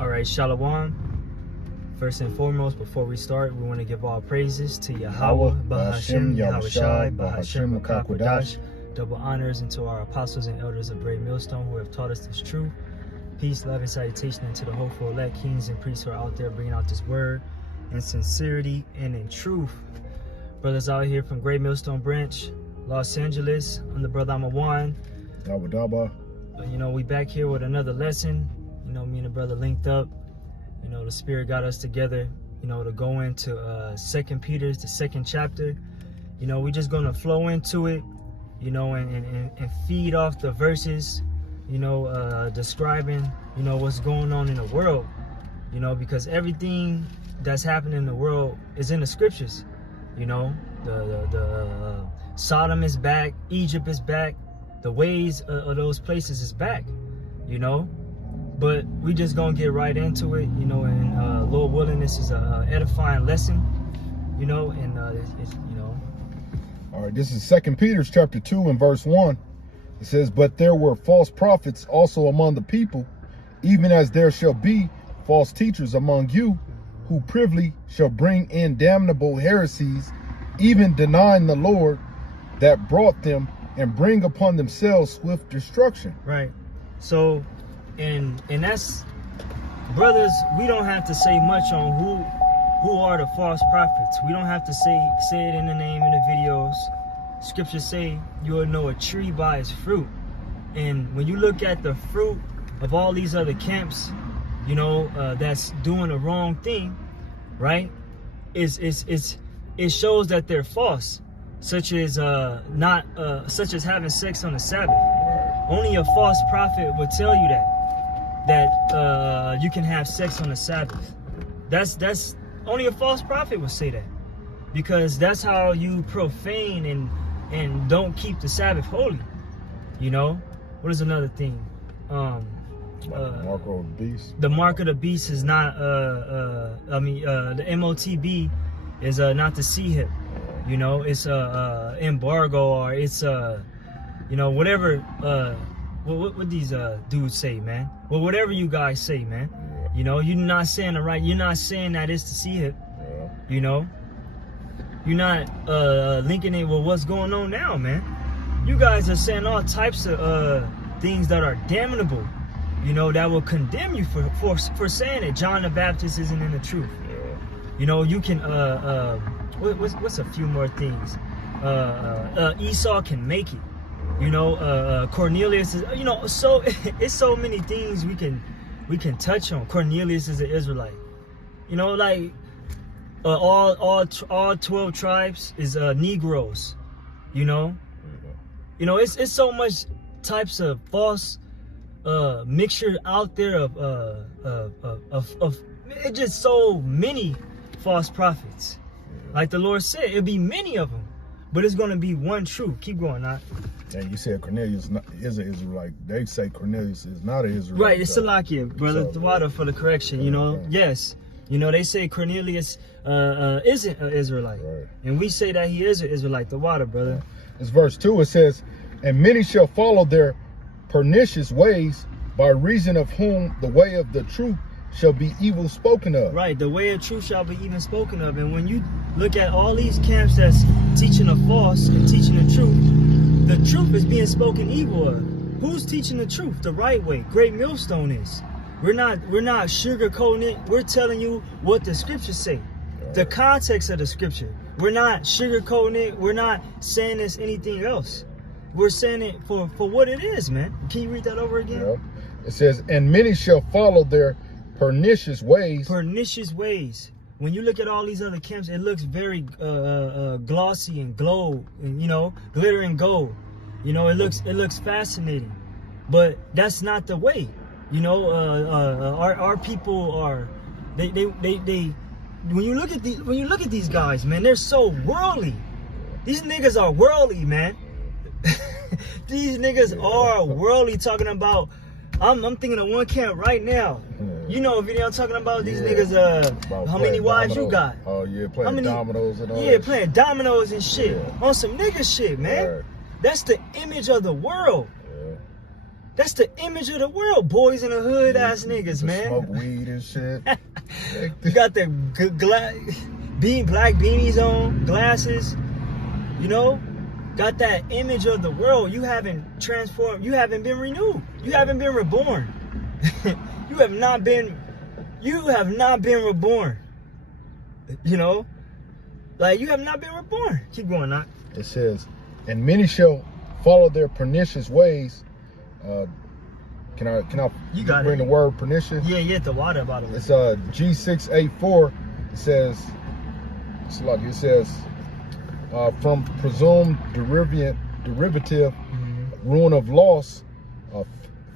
All right, Shalom. First and foremost, before we start, we want to give all praises to Yahweh, Bahashem, Yahushai, Bahashem, Makakwadash. Double honors into our apostles and elders of Great Millstone who have taught us this truth. Peace, love, and salutation into the hopeful elect kings and priests who are out there bringing out this word in sincerity and in truth. Brothers out here from Great Millstone Branch, Los Angeles. I'm the brother Amawan. You know, we back here with another lesson. You know, me and the brother linked up. You know, the Spirit got us together, you know, to go into 2 Peter, the 2nd chapter. You know, we're just going to flow into it, you know, and feed off the verses, you know, describing, you know, what's going on in the world, you know, because everything that's happening in the world is in the scriptures. You know, the Sodom is back, Egypt is back, the ways of those places is back, you know. But we just gonna get right into it, you know, and Lord willing, this is a edifying lesson, you know, and it's you know. All right, this is 2 Peter chapter 2 and verse 1. It says, "But there were false prophets also among the people, even as there shall be false teachers among you, who privily shall bring in damnable heresies, even denying the Lord that brought them, and bring upon themselves swift destruction." Right. So. And that's, brothers, we don't have to say much on who are the false prophets. We don't have to say it in the name in the videos. Scriptures say you will know a tree by its fruit. And when you look at the fruit of all these other camps, you know, that's doing the wrong thing, right? It shows that they're false, such as such as having sex on the Sabbath. Only a false prophet would tell you that you can have sex on the Sabbath. That's only a false prophet would say that, because that's how you profane and don't keep the Sabbath holy. You know, what is another thing? Mark of the beast. The mark of the beast is not. The MOTB is not the sea hip. You know, it's embargo, or it's you know, whatever. What these dudes say, man? Well, whatever you guys say, man. Yeah. You know, you're not saying the right. You're not saying that it's the sea hip. Yeah. You know, you're not linking it with what's going on now, man. You guys are saying all types of things that are damnable. You know, that will condemn you for saying it. John the Baptist isn't in the truth. Yeah. You know, you can what's a few more things? Esau can make it. You know, Cornelius is, you know, so it's so many things we can touch on. Cornelius is an Israelite. You know, like all 12 tribes is Negroes. You know, it's so much types of false mixture out there of it's just so many false prophets. Like the Lord said, it'll be many of them, but it's gonna be one truth. Keep going, not. And you said Cornelius is an Israelite. They say Cornelius is not an Israelite. Right, it's Salakia, brother. The water for the correction, you know. Yes. You know, they say Cornelius isn't an Israelite. Right. And we say that he is an Israelite. The water, brother. It's verse 2. It says, "And many shall follow their pernicious ways, by reason of whom the way of the truth shall be evil spoken of." Right, the way of truth shall be even spoken of. And when you look at all these camps that's teaching the false and teaching the truth is being spoken evil of. Who's teaching the truth the right way? Great Millstone is. We're not sugarcoating it. We're telling you what the scriptures say, the context of the scripture. We're not sugarcoating it. We're not saying it's anything else. We're saying it for what it is, man. Can you read that over again? Yeah. It says, "And many shall follow their pernicious ways." Pernicious ways. When you look at all these other camps, it looks very glossy and glow, and, you know, glitter and gold. You know, it looks fascinating, but that's not the way. You know, our people are they. When you look at these guys, man, they're so worldly. These niggas are worldly, man. These niggas are worldly. Talking about, I'm thinking of one camp right now. You know a video I'm talking about? These niggas, how many wives you got? Oh, yeah, playing dominoes and all Yeah, that. playing dominoes and shit. On some nigga shit, man. Right. That's the image of the world. Yeah. That's the image of the world. Boys in the hood ass niggas, man. Smoke weed and shit. You got the black beanies on, glasses, you know? Got that image of the world. You haven't transformed. You haven't been renewed. You haven't been reborn. You have not been reborn. You know? Like, you have not been reborn. Keep going, Knock. It says, and many shall follow their pernicious ways. Can I you got bring it. the word pernicious? Yeah, the water, by the way. It's G684. It says, from presumed derivative, ruin of loss,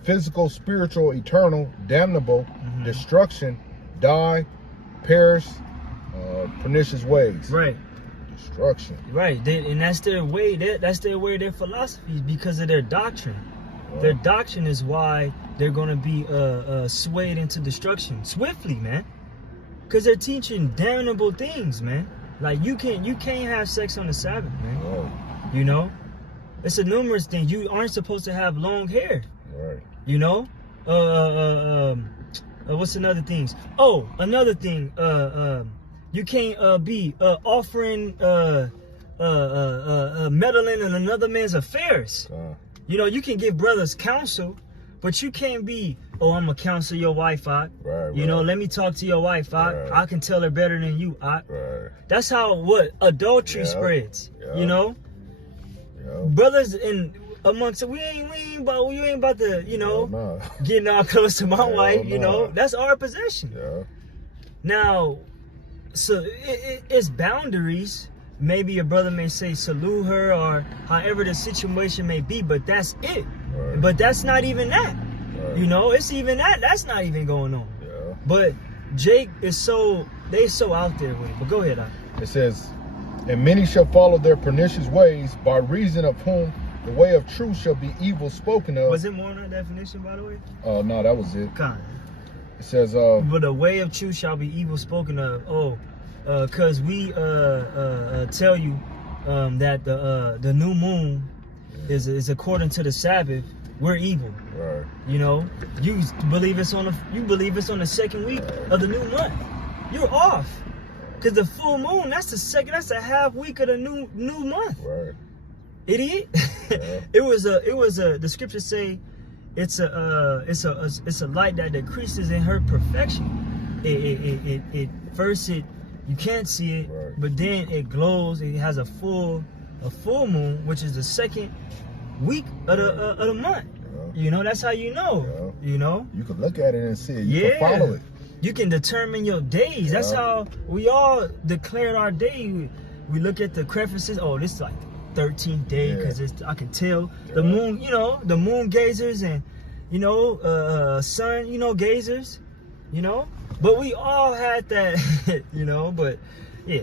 physical, spiritual, eternal, damnable, destruction, die, perish, pernicious ways. Right. Destruction. Right. And that's their way. That's their way, their philosophy, because of their doctrine. Wow. Their doctrine is why they're going to be swayed into destruction swiftly, man. Because they're teaching damnable things, man. Like, you can't have sex on the Sabbath, man. Wow. You know? It's a numerous thing. You aren't supposed to have long hair. Right. You know? What's another thing? Oh, another thing. You can't be offering meddling in another man's affairs. You know, you can give brothers counsel, but you can't be, oh, I'm gonna counsel your wife out. Right. You know, let me talk to your wife out. Right. I can tell her better than you out. Right. That's how adultery spreads. You know, brothers amongst we ain't about to, you know, getting all close to my wife. You know, that's our possession. Yeah. Now, so it's boundaries. Maybe a brother may say salute her or however the situation may be, but that's it. Right. But that's not even that. Right. You know, it's even that's not even going on. Yeah. But Jake is so out there with it. But go ahead, It says, and many shall follow their pernicious ways, by reason of whom the way of truth shall be evil spoken of. Was it more on that definition, by the way? No, that was it. Kind. It says, but the way of truth shall be evil spoken of. Cause we tell you that the new moon is according to the Sabbath. We're evil. Right. You know, you believe it's on the second week of the new month. You're off. Cause the full moon, that's the half week of the new month. Right. Idiot. Yeah. The scriptures say it's a light that decreases in her perfection. You can't see it, right. But then it glows. It has a full moon, which is the second week of the month. Yeah. You know, that's how you know. Yeah. You know, you can look at it and see it. You can follow it. You can determine your days. That's how we all declared our day. We look at the crevices. Oh, this is like 13th day because I can tell the moon. You know, the moon gazers and sun. Gazers. You know. But we all had that, but yeah.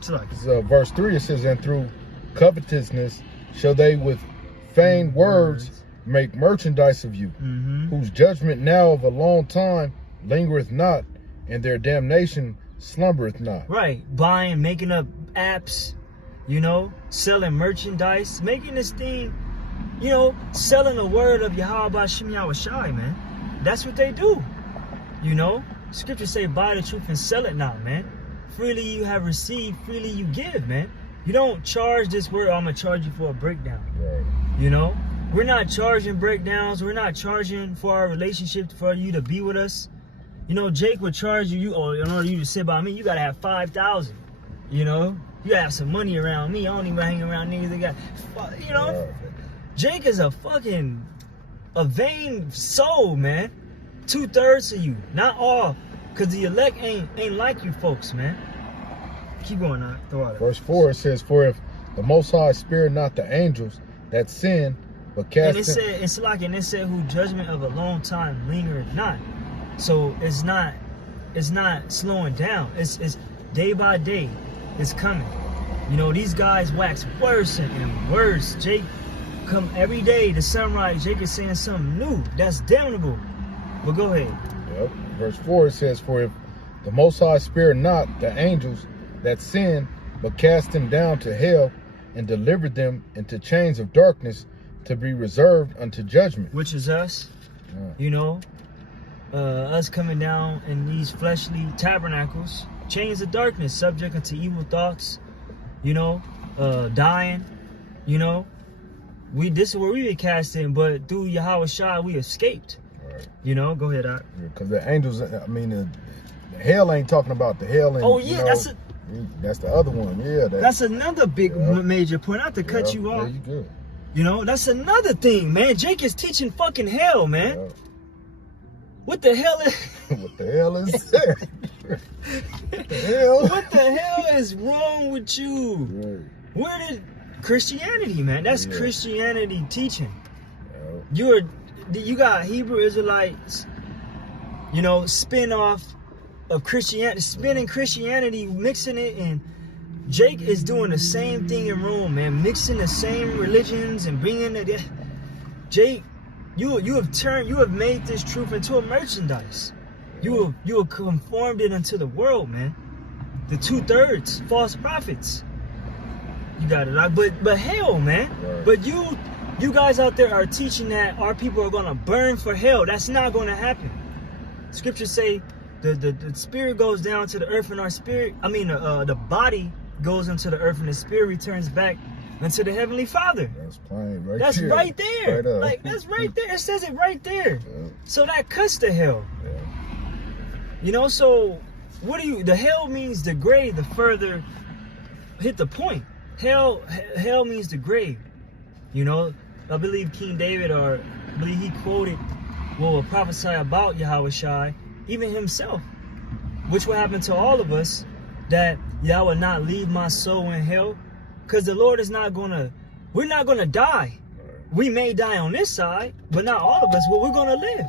So verse 3, it says, and through covetousness shall they with feigned words make merchandise of you, whose judgment now of a long time lingereth not, and their damnation slumbereth not. Right. Making up apps, selling merchandise, making this thing, selling the word of Yahweh B'Shem Yahushai, man. That's what they do, Scriptures say, buy the truth and sell it not, man. Freely you have received, freely you give, man. You don't charge this word, I'm going to charge you for a breakdown. Right. We're not charging breakdowns. We're not charging for our relationship, for you to be with us. Jake would charge you, in order you to sit by me, you got to have 5,000. You got to have some money around me. I don't even hang around niggas that got, Right. Jake is a vain soul, man. 2/3 of you, not all, because the elect ain't like you folks, man. Keep going on. Throw out. Verse 4, it says, for if the Most High spared not the angels that sin, but cast. And it said, who judgment of a long time lingereth not. So it's not slowing down. It's day by day, it's coming. These guys wax worse and worse. Jake come every day to sunrise. Jake is saying something new. That's damnable. But go ahead. Yep. Verse 4, it says, for if the Most High spared not the angels that sinned, but cast them down to hell and delivered them into chains of darkness to be reserved unto judgment. Which is us, you know, us coming down in these fleshly tabernacles, chains of darkness, subject unto evil thoughts, you know, dying, you know. This is where we were cast in, but through Yahweh Shai, we escaped. Right. You know, go ahead, Doc. Because the angels, I mean, the hell ain't talking about the hell. And, oh, yeah, you know, that's the other one. Yeah, that's another big major point. Not to cut you off. Yeah, you good. You know, that's another thing, man. Jake is teaching fucking hell, man. Yeah. What the hell is... what the hell is that? What the hell? What the hell is wrong with you? Right. Where did... Christianity, man. That's Christianity teaching. Yeah. You got Hebrew Israelites, you know, spin-off of Christianity, spinning Christianity, mixing it, and Jake is doing the same thing in Rome, man, mixing the same religions and bringing it. Jake, you have made this truth into a merchandise. You have conformed it unto the world, man. The 2/3 false prophets. You got it, but hell, man. Right. But you guys out there are teaching that our people are gonna burn for hell. That's not gonna happen. Scriptures say the spirit goes down to the earth, and our spirit, the body goes into the earth, and the spirit returns back unto the Heavenly Father. That's plain, right? That's here. right there. Right, like that's right there. It says it right there. Yeah. So that cuts to hell. Yeah. You know, so the hell means the grave. The further hit the point. Hell means the grave. You know, I believe King David, or I believe he quoted what will prophesy about Yahweh Shai, even himself, which will happen to all of us, that Yah will not leave my soul in hell, because the Lord is not gonna, we're not gonna die. We may die on this side, but not all of us, but we're gonna live.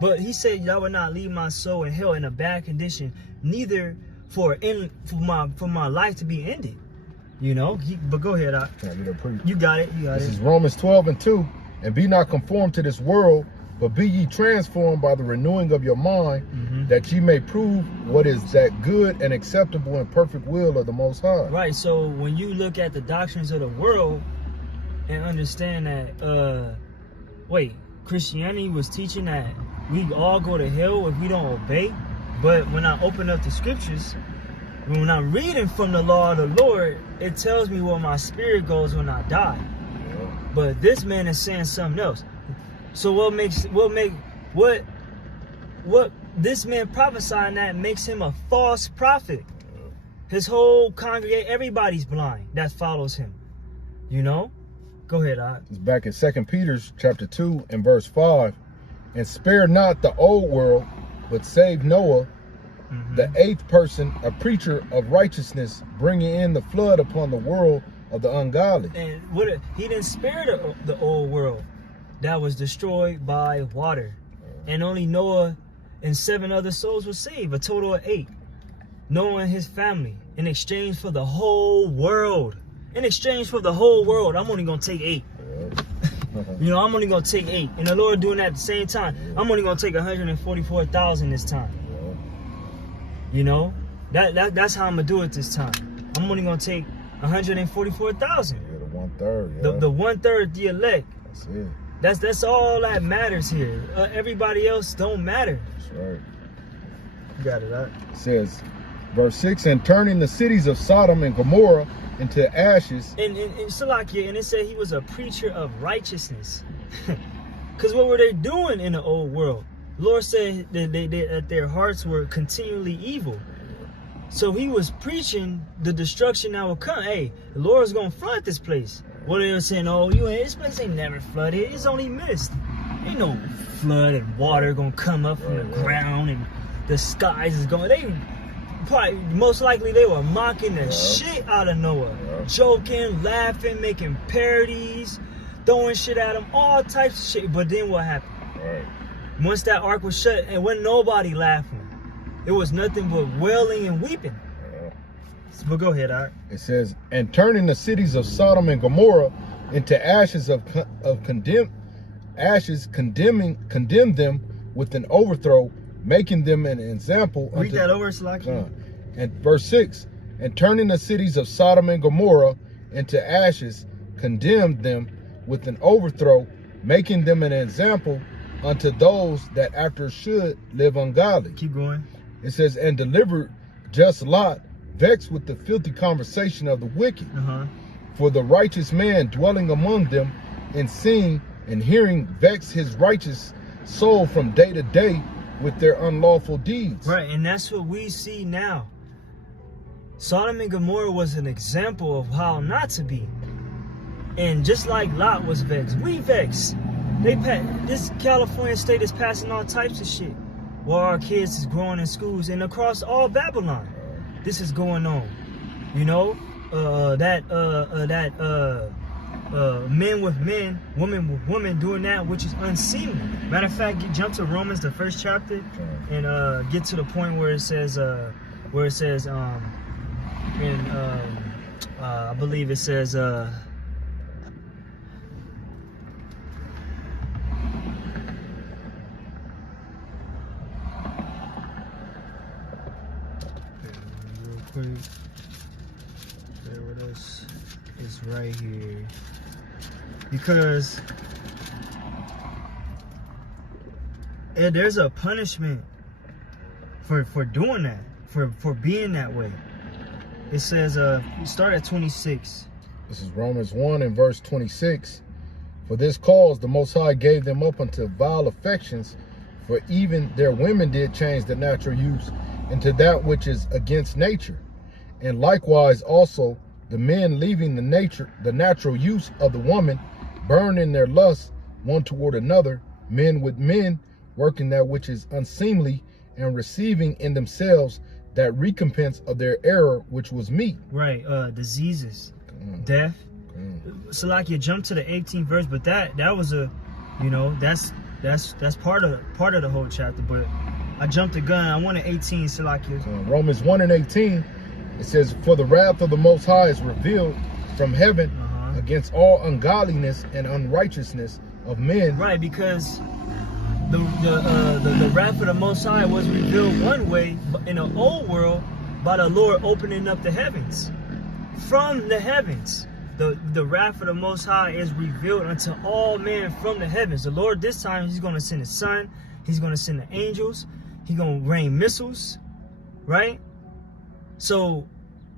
But he said, Yah will not leave my soul in hell in a bad condition, neither for my life to be ended. You know, but go ahead, you got it. This is Romans 12:2. And be not conformed to this world, but be ye transformed by the renewing of your mind, that ye may prove what is that good and acceptable and perfect will of the Most High. Right. So when you look at the doctrines of the world and understand that, Christianity was teaching that we all go to hell if we don't obey. But when I open up the scriptures, when I'm reading from the law of the Lord, it tells me where my spirit goes when I die. Yeah. But this man is saying something else. So what this man prophesying that makes him a false prophet. Yeah. His whole congregation, everybody's blind that follows him. You know? Go ahead, It's back in 2 Peter chapter 2 and verse 5. And spare not the old world, but save Noah, the 8th person, a preacher of righteousness, bringing in the flood upon the world of the ungodly. And he didn't spare the old world that was destroyed by water. And only Noah and 7 other souls were saved, a total of 8. Noah and his family, in exchange for the whole world. In exchange for the whole world, I'm only going to take 8. You know, I'm only going to take 8. And the Lord doing that at the same time. I'm only going to take 144,000 this time. You know, that's how I'm going to do it this time. I'm only going to take 144,000. Yeah, the 1/3. Yeah. The 1/3, the elect. That's it. That's all that matters here. Everybody else don't matter. That's right. You got it, right? It says, verse 6, and turning the cities of Sodom and Gomorrah into ashes. And Salakia, and it said he was a preacher of righteousness. Because what were they doing in the old world? Lord said that their hearts were continually evil. So he was preaching the destruction that will come. Hey, the Lord's going to flood this place. What they were saying, oh, this place ain't never flooded. It's only mist. Ain't no flood and water going to come up from the ground and the skies is going. They probably, most likely, they were mocking the shit out of Noah. Joking, laughing, making parodies, throwing shit at him, all types of shit. But then what happened? Once that ark was shut, and wasn't nobody laughing. It was nothing but wailing and weeping. But go ahead, Art. It says, and turning the cities of Sodom and Gomorrah into ashes condemn them with an overthrow, making them an example. Read that over, Slaki. And verse 6, and turning the cities of Sodom and Gomorrah into ashes, condemned them, with an overthrow, making them an example unto those that after should live ungodly. Keep going. It says, and delivered just Lot, vexed with the filthy conversation of the wicked. For the righteous man dwelling among them, and seeing and hearing, vex his righteous soul from day to day with their unlawful deeds. Right, and that's what we see now. Sodom and Gomorrah was an example of how not to be. And just like Lot was vexed, we vexed. This California state is passing all types of shit while our kids is growing in schools and across all Babylon. This is going on. You know, men with men, women with women doing that which is unseemly. Matter of fact, jump to Romans, the 1st chapter, and get to the point where it says, I believe it says, real quick, bear with us. It's right here, because there's a punishment for doing that, for being that way. It says, start at 26. This is Romans 1 and verse 26. For this cause the Most High gave them up unto vile affections, for even their women did change the natural use into that which is against nature. And likewise also the men, leaving the natural use of the woman, burn in their lust one toward another, men with men, working that which is unseemly, and receiving in themselves that recompense of their error which was meet. Right, diseases, death. So like you jump to the 18th verse, but that was a, you know, that's part of the whole chapter. But I jumped the gun. I wanted 18, so like you. Romans 1 and 18. It says, for the wrath of the Most High is revealed from heaven against all ungodliness and unrighteousness of men. Right, because the wrath of the Most High was revealed one way in the old world by the Lord opening up the heavens. From the heavens, the wrath of the Most High is revealed unto all men from the heavens. The Lord this time, he's going to send his son. He's going to send the angels. He's going to rain missiles, right? So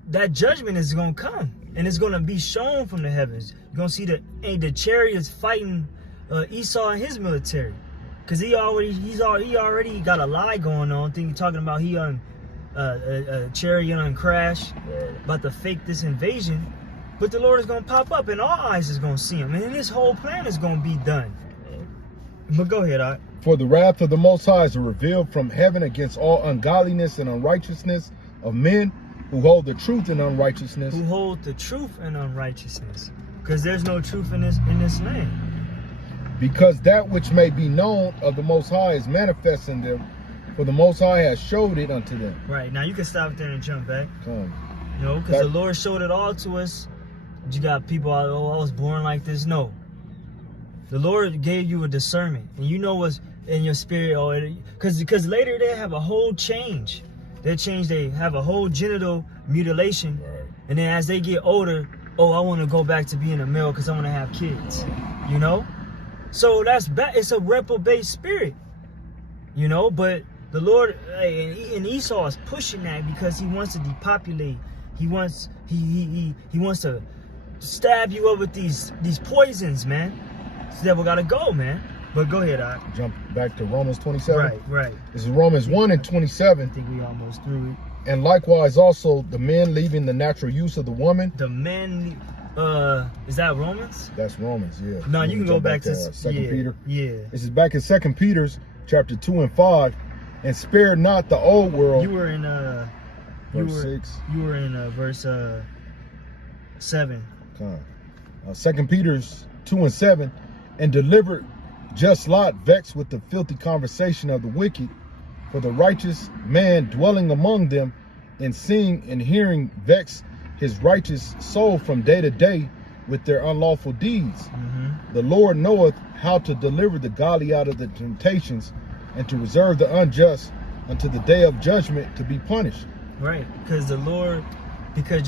that judgment is going to come, and it's going to be shown from the heavens. You're going to see the chariots fighting Esau and his military, because he already got a lie going on. Talking about he on a chariot on crash, about to fake this invasion. But the Lord is going to pop up, and all eyes is going to see him, and his whole plan is going to be done. But go ahead, Art. For the wrath of the Most High is revealed from heaven against all ungodliness and unrighteousness of men who hold the truth in unrighteousness. Who hold the truth in unrighteousness. Because there's no truth in this land. Because that which may be known of the Most High is manifest in them, for the Most High has showed it unto them. Right, now you can stop there and jump back. You know, because the Lord showed it all to us. You got people, oh, I was born like this. No. The Lord gave you a discernment, and you know what's in your spirit. Because later they have a whole change. They have a whole genital mutilation. And then as they get older, oh, I want to go back to being a male because I want to have kids. You know? So that's bad. It's a reprobate spirit. You know? But the Lord, and Esau is pushing that because he wants to depopulate. He wants to stab you up with these poisons, man. This devil gotta go, man. But go ahead, I jump back to Romans 27. Right. This is Romans 1 and 27. I think we almost through it. And likewise also the men leaving the natural use of the woman. The men, is that Romans? That's Romans, yeah. No, you can go back to 2 Peter. Yeah. This is back in 2 Peter's chapter 2 and 5. And spare not the old world. You were in verse 6. You were in verse 7. 2 Peter's 2 and 7. And delivered just Lot, vexed with the filthy conversation of the wicked, for the righteous man dwelling among them, and seeing and hearing, vex his righteous soul from day to day with their unlawful deeds. The Lord knoweth how to deliver the godly out of the temptations, and to reserve the unjust unto the day of judgment to be punished. Right, because the Lord, because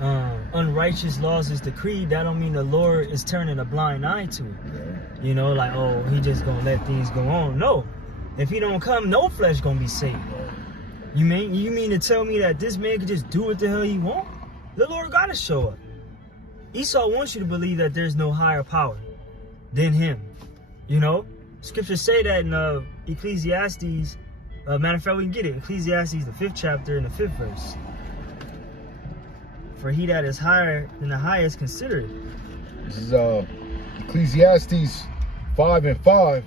unrighteous laws is decreed, that don't mean the Lord is turning a blind eye to it. Yeah. You know, like, oh, he just gonna let things go on. No, if he don't come, no flesh gonna be saved. You mean to tell me that this man can just do what the hell he want? The Lord gotta show up. Esau wants you to believe that there's no higher power than him. You know, scriptures say that in Ecclesiastes. Matter of fact, we can get it. Ecclesiastes, the 5th chapter and the 5th verse. For he that is higher than the highest considered. This is Ecclesiastes 5:5.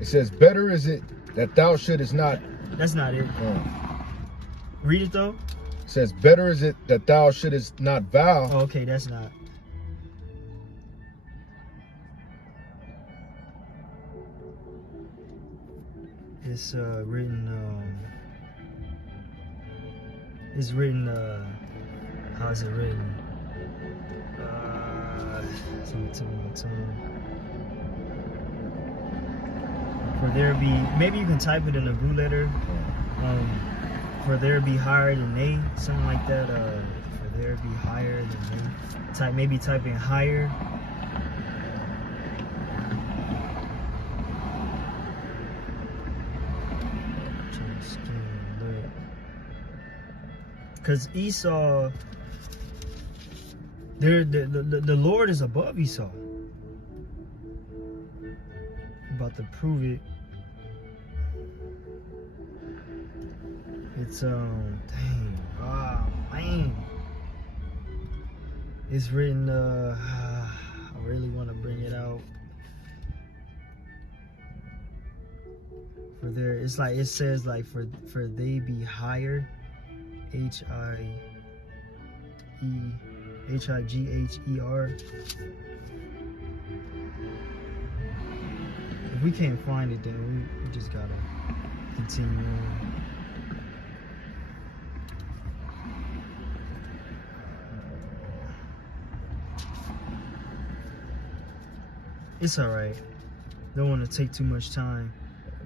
It says, better is it that thou shouldest not. That's not it. Read it though. It says, better is it that thou shouldest not vow. Oh, okay, that's not. It's written. It's written. How is it written? For there be, maybe you can type it in a blue letter. For there be higher than they, something like that. For there be higher than they. Type in higher. Because Esau, the Lord is above Esau. I'm about to prove it. It's dang, man. It's written. I really want to bring it out. For there, it's like it says like for they be higher. Higher. If we can't find it, then we just gotta continue on. It's alright. Don't want to take too much time.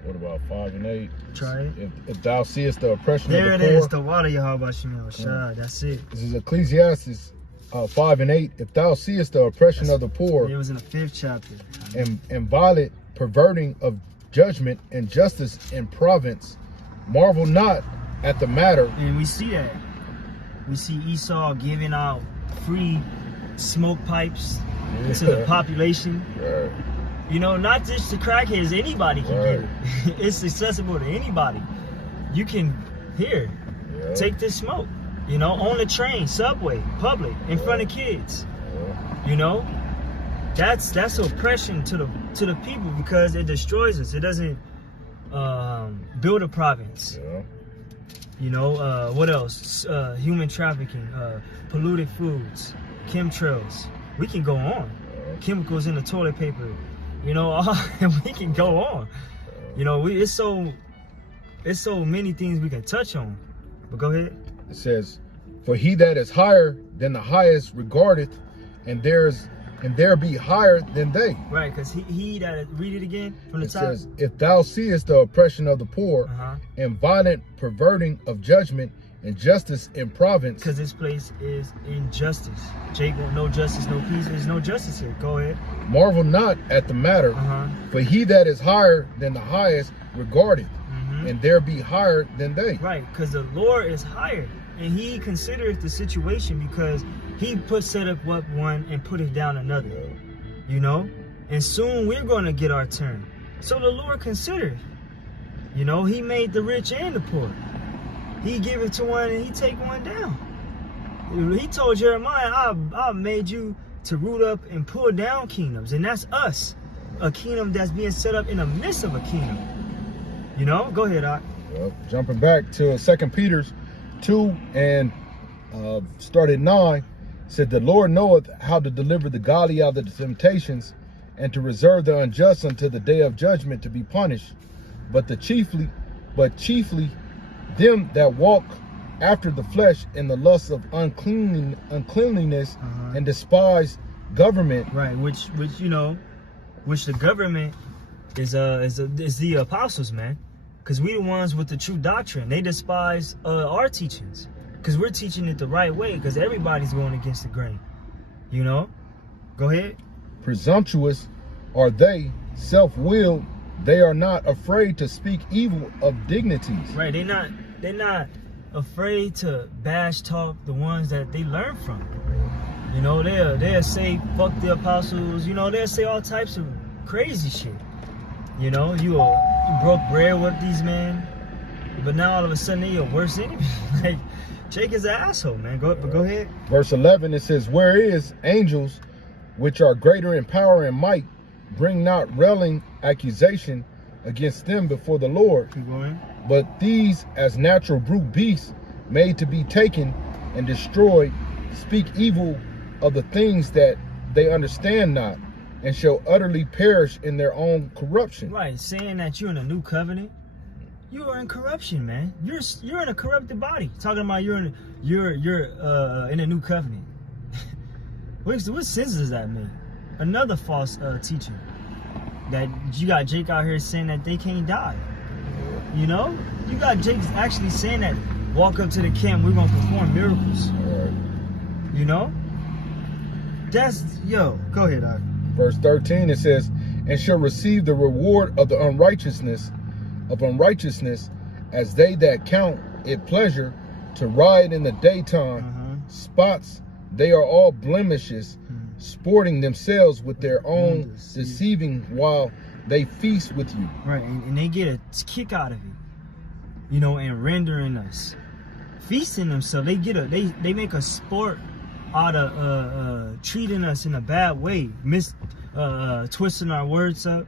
What about 5 and 8? Try it. If thou seest the oppression there of the poor. There it is, the water Yahweh Shah. That's it. This is Ecclesiastes 5 and 8. If thou seest the oppression of the poor. It was in the 5th chapter. And violent perverting of judgment and justice in province, marvel not at the matter. And we see that. We see Esau giving out free smoke pipes to the population. Right. You know, not just to crackheads, anybody can get it. It's accessible to anybody. You can, here, take this smoke. You know, on the train, subway, public, in front of kids. You know, that's oppression to the people because it destroys us. It doesn't build a province. You know, what else? Human trafficking, polluted foods, chemtrails. We can go on. Chemicals in the toilet paper. You know, we can go on. You know, it's so many things we can touch on. But go ahead. It says, for he that is higher than the highest regardeth, and there be higher than they. Right, because he that, read it again from the top. It says, if thou seest the oppression of the poor, and violent perverting of judgment, and justice in province. Because this place is injustice. Jake won't no justice, no peace. There's no justice here. Go ahead. Marvel not at the matter, for he that is higher than the highest regardeth, and there be higher than they. Right, because the Lord is higher, and he considers the situation because he set up one and put it down another. You know, and soon we're going to get our turn. So the Lord considered. You know, he made the rich and the poor. He give it to one and he take one down. He told Jeremiah, I made you to root up and pull down kingdoms. And that's us. A kingdom that's being set up in the midst of a kingdom. You know? Go ahead, Doc. Well, jumping back to 2 Peter 2 and start at 9. Said, the Lord knoweth how to deliver the godly out of the temptations and to reserve the unjust unto the day of judgment to be punished. But chiefly them that walk after the flesh in the lust of uncleanliness and despise government. Right, which the government is the apostles, man. Because we the ones with the true doctrine. They despise our teachings. Because we're teaching it the right way, because everybody's going against the grain. You know? Go ahead. Presumptuous are they, self-willed. They are not afraid to speak evil of dignities. Right. They're not afraid to bash talk the ones that they learn from. You know, they'll say fuck the apostles. You know, they'll say all types of crazy shit. You know, you broke bread with these men, but now all of a sudden they're your worst enemy. Like, Jake is an asshole, man. Go ahead. Verse 11, it says, whereas angels, which are greater in power and might, bring not railing accusation against them before the Lord. Keep going. But these, as natural brute beasts, made to be taken and destroyed, speak evil of the things that they understand not, and shall utterly perish in their own corruption. Right, saying that you're in a new covenant. You are in corruption, man. You're in a corrupted body. Talking about you're in a new covenant. What sense does that make? Another false teaching. That you got Jake out here saying that they can't die. You know? You got Jake actually saying that walk up to the camp, we're gonna perform miracles. You know? That's go ahead, Doc. Verse 13, it says, and shall receive the reward of the unrighteousness as they that count it pleasure to ride in the daytime spots. They are all blemishes, sporting themselves with their own deceiving while they feast with you. Right, and they get a kick out of it, you know, and rendering us, feasting themselves. They make a sport out of treating us in a bad way, twisting our words up.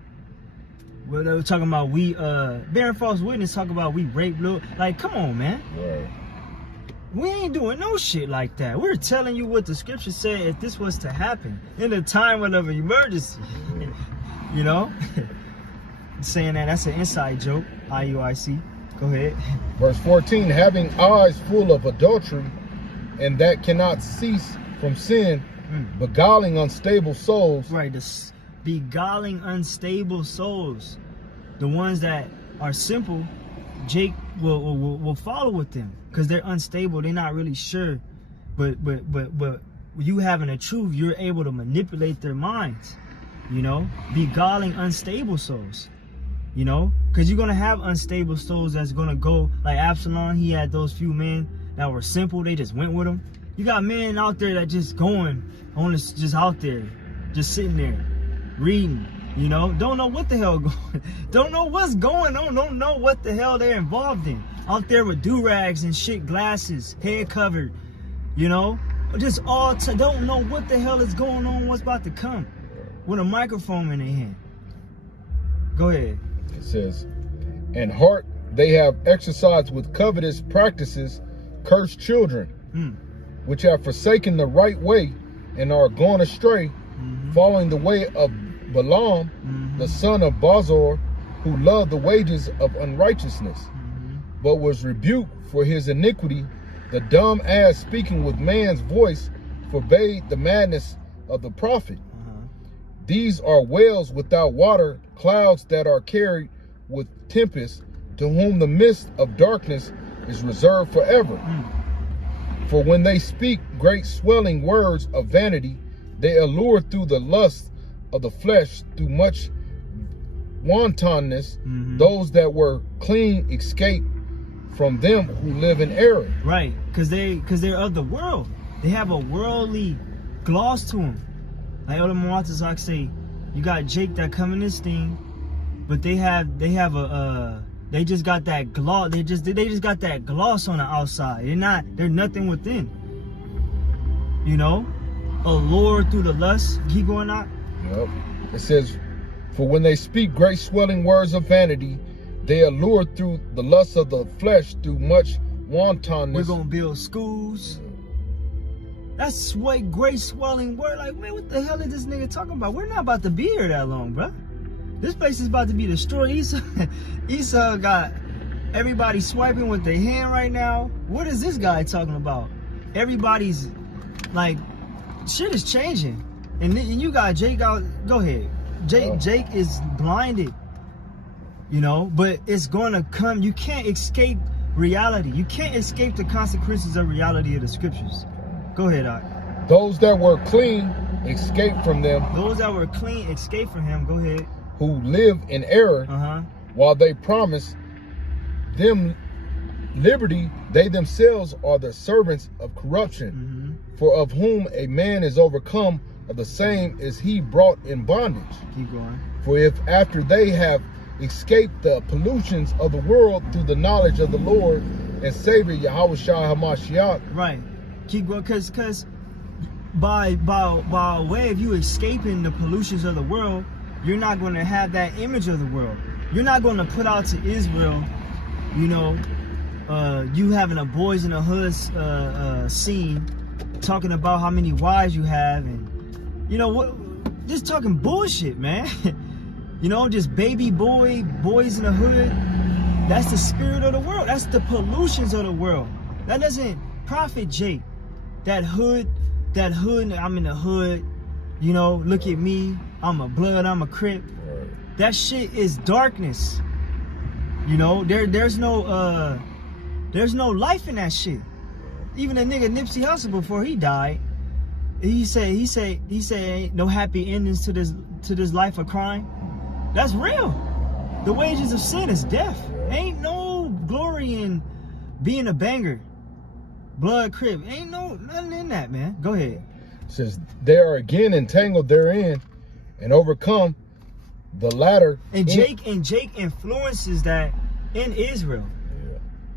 Well, they were talking about we bearing false witness, talk about we rape little. Like, come on, man. Right. We ain't doing no shit like that. We're telling you what the scripture said if this was to happen in a time of an emergency. You know? Saying that's an inside joke. IUIC. Go ahead. Verse 14, having eyes full of adultery, and that cannot cease from sin, beguiling unstable souls. Right, beguiling unstable souls. The ones that are simple, Jake will follow with them because they're unstable. They're not really sure, but you having the truth, you're able to manipulate their minds. You know, beguiling unstable souls. You know, because you're gonna have unstable souls that's gonna go like Absalom. He had those few men that were simple. They just went with him. You got men out there that just going on, just out there, just sitting there, reading. You know, don't know what the hell going, don't know what's going on, don't know what the hell they're involved in. Out there with do-rags and shit, glasses, head covered, you know, just don't know what the hell is going on, what's about to come, with a microphone in their hand. Go ahead. It says, and heart they have exercised with covetous practices, cursed children, which have forsaken the right way and are gone astray, following the way of Balaam, the son of Bozor, who loved the wages of unrighteousness, but was rebuked for his iniquity. The dumb ass speaking with man's voice forbade the madness of the prophet. These are wells without water, clouds that are carried with tempest, to whom the mist of darkness is reserved forever. For when they speak great swelling words of vanity, they allure through the lust of the flesh, through much wantonness, those that were clean escape from them who live in error. Right, because they're of the world. They have a worldly gloss to them. Like Elder Moatazak say, you got Jake that come in this thing, but they just got that gloss. They just got that gloss on the outside. They're nothing within. You know, allure through the lust. Keep going out. Yep. It says, for when they speak great swelling words of vanity, they allure through the lust of the flesh, through much wantonness. We're gonna build schools. That's what great swelling word. Like, man, what the hell is this nigga talking about? We're not about to be here that long, bro. This place is about to be destroyed. Esau got everybody swiping with their hand right now. What is this guy talking about? Everybody's like, shit is changing. And you got Jake out. Go ahead. Jake is blinded. You know, but it's gonna come. You can't escape reality. You can't escape the consequences of reality of the scriptures. Go ahead, Doc. Those that were clean escaped from them. Those that were clean escaped from him. Go ahead. Who live in error, while they promise them liberty, they themselves are the servants of corruption. For of whom a man is overcome, of the same is he brought in bondage. Keep going. For if after they have escaped the pollutions of the world through the knowledge of the Lord and Savior Yahushua HaMashiach. Right. Keep going, because by way of you escaping the pollutions of the world, you're not going to have that image of the world. You're not going to put out to Israel, you know, you having a boys in the hood scene, talking about how many wives you have, and you know what, just talking bullshit, man. You know, just baby boys in the hood. That's the spirit of the world. That's the pollutions of the world. That doesn't profit Jake. That hood, I'm in the hood, you know, look at me, I'm a blood, I'm a crip. That shit is darkness. You know, there's no life in that shit. Even a nigga Nipsey Hussle, before he died, he said ain't no happy endings to this life of crime. That's real. The wages of sin is death. Ain't no glory in being a banger. Blood crib. Ain't nothing in that, man. Go ahead. It says they are again entangled therein and overcome the latter. And Jake influences that in Israel.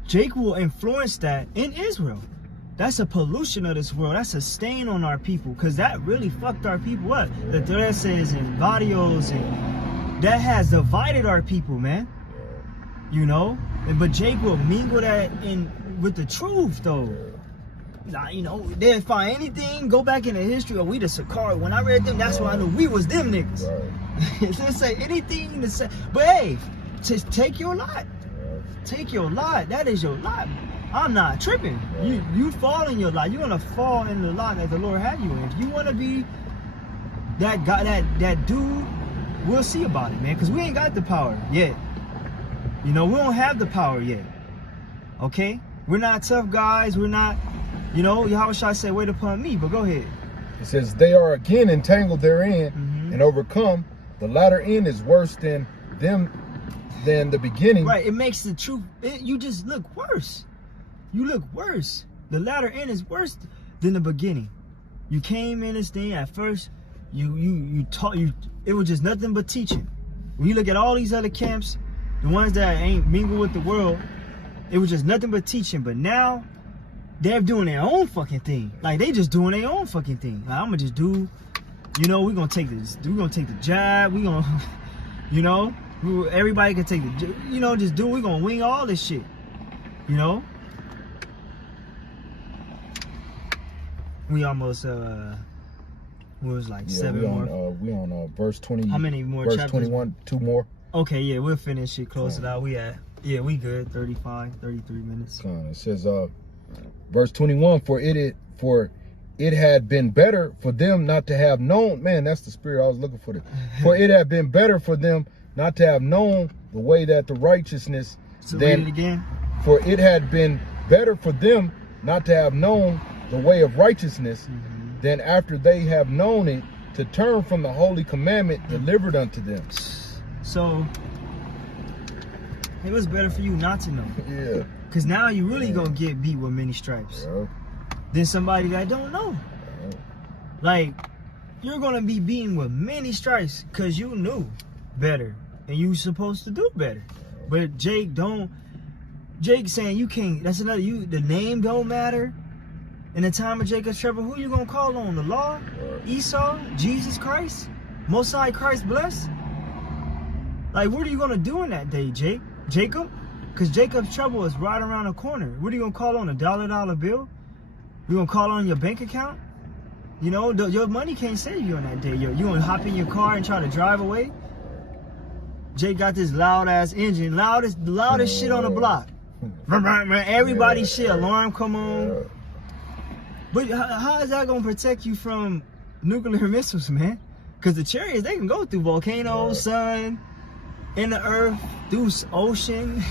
Jake will influence that in Israel. That's a pollution of this world. That's a stain on our people, because that really fucked our people up. The dresses and varios, and that has divided our people, man. You know? But Jake will mingle that in with the truth, though. Like, you know, they'll find anything, go back in the history of we the Sakari. When I read them, that's when I knew we was them niggas. Let's say anything to say. But hey, just take your lot. Take your lot. That is your lot. I'm not tripping. You fall in your lot. You're gonna fall in the lot that the Lord had you in. If you wanna be that guy, that dude, we'll see about it, man. Because we ain't got the power yet. You know, we don't have the power yet. Okay? We're not tough guys. We're not, you know, Yahushua said, wait upon me, but go ahead. It says, they are again entangled therein and overcome. The latter end is worse than the beginning. Right, it makes the truth, you just look worse. You look worse. The latter end is worse than the beginning. You came in this thing at first, you taught, it was just nothing but teaching. When you look at all these other camps, the ones that ain't mingle with the world, it was just nothing but teaching. But now, they're doing their own fucking thing. Like, they just doing their own fucking thing. Like, I'm gonna just do, you know, we're gonna take the jab, we gonna, you know, everybody can take the, you know, just do, we're gonna wing all this shit, you know? We almost, what was like 7 more? We on verse 20. How many more verse chapters? 21, 2 more. Okay, yeah, we'll finish it, close it out. We good, 35, 33 minutes. It says, verse 21, for it had been better for them not to have known, man, that's the spirit I was looking for. For it had been better for them not to have known the way that the righteousness. So read it again. For it had been better for them not to have known the way of righteousness than after they have known it to turn from the holy commandment delivered unto them. So it was better for you not to know. Yeah. Because now you really gonna get beat with many stripes than somebody that don't know. Like, you're gonna be beaten with many stripes because you knew better and you supposed to do better. But Jake saying you can't, that's another, the name don't matter. In the time of Jacob's trouble, who you gonna call on? The law? Esau? Jesus Christ? Most High Christ blessed? Like, what are you gonna do in that day, Jacob? Because Jacob's trouble is right around the corner. What are you gonna call on? A dollar bill? You gonna call on your bank account? You know, your money can't save you on that day. You gonna hop in your car and try to drive away? Jake got this loud ass engine, loudest shit on the block. Everybody's shit, alarm come on. But how is that gonna protect you from nuclear missiles, man? Because the chariots, they can go through volcanoes, sun, in the earth, through ocean.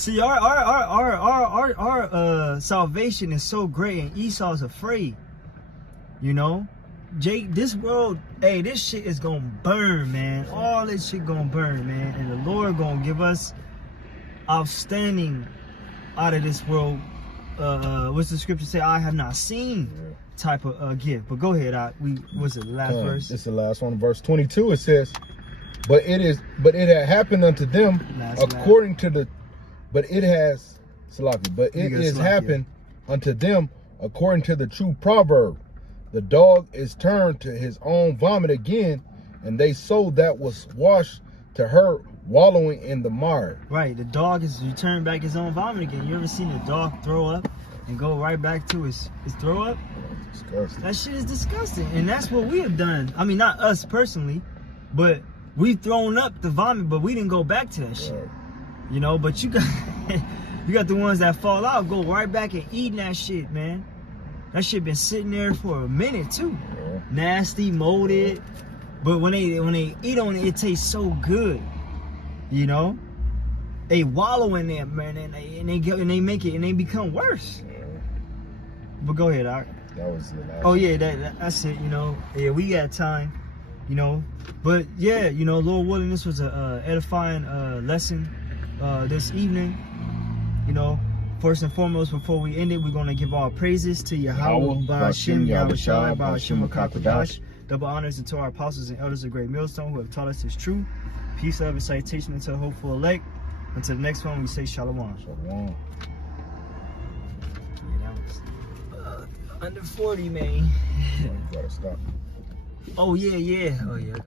See, our salvation is so great, and Esau's afraid. You know, Jake, this world, hey, this shit is gonna burn, man. All this shit gonna burn, man. And the Lord gonna give us outstanding out of this world. What's the scripture say? I have not seen type of gift. But go ahead. Was it the last verse? It's the last one. Verse 22. It says, but it had happened unto them according to the. But it has, Salaki, but it is happened unto them according to the true proverb. The dog is turned to his own vomit again, and they soul that was washed to her wallowing in the mire. Right, the dog is returned back his own vomit again. You ever seen a dog throw up and go right back to his throw up? Disgusting. That shit is disgusting. And that's what we have done. I mean, not us personally, but we've thrown up the vomit, but we didn't go back to that shit. You know, but you got you got the ones that fall out, go right back and eating that shit, man. That shit been sitting there for a minute too. Nasty, molded. But when they eat on it, it tastes so good. You know? They wallow in there, man, and they make it and they become worse. But go ahead, Art. That was the last. Oh yeah, that's it, you know. Yeah, we got time. You know. But yeah, you know, Lord willing, this was a edifying lesson this evening. You know, first and foremost, before we end it, we're going to give our praises to Yahweh, Bahashim, Yahweh Shai, Bahashim Makakodash. Double honors into our apostles and elders of Great Millstone who have taught us his truth. Peace, love, and citation unto the hopeful elect. Until the next one, we say Shalom. Shalom. Yeah, that was under 40, man. You gotta stop. Oh, yeah. Oh, yeah.